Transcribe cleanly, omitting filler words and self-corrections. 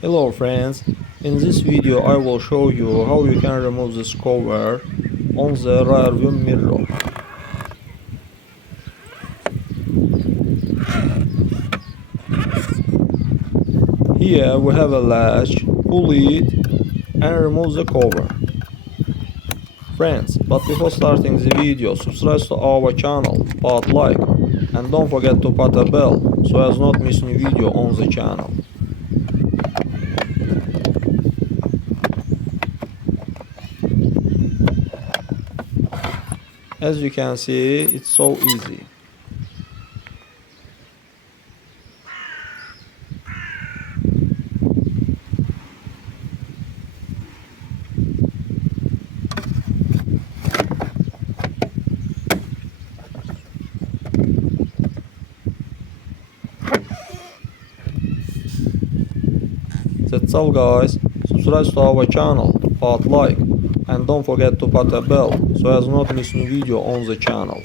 Hello friends, in this video I will show you how you can remove this cover on the rear view mirror. Here we have a latch, pull it and remove the cover. Friends, but before starting the video, subscribe to our channel, put like and don't forget to put a bell so as not miss new video on the channel. As you can see, it's so easy. That's all guys, subscribe to our channel, put like and don't forget to put a bell so as not miss new video on the channel.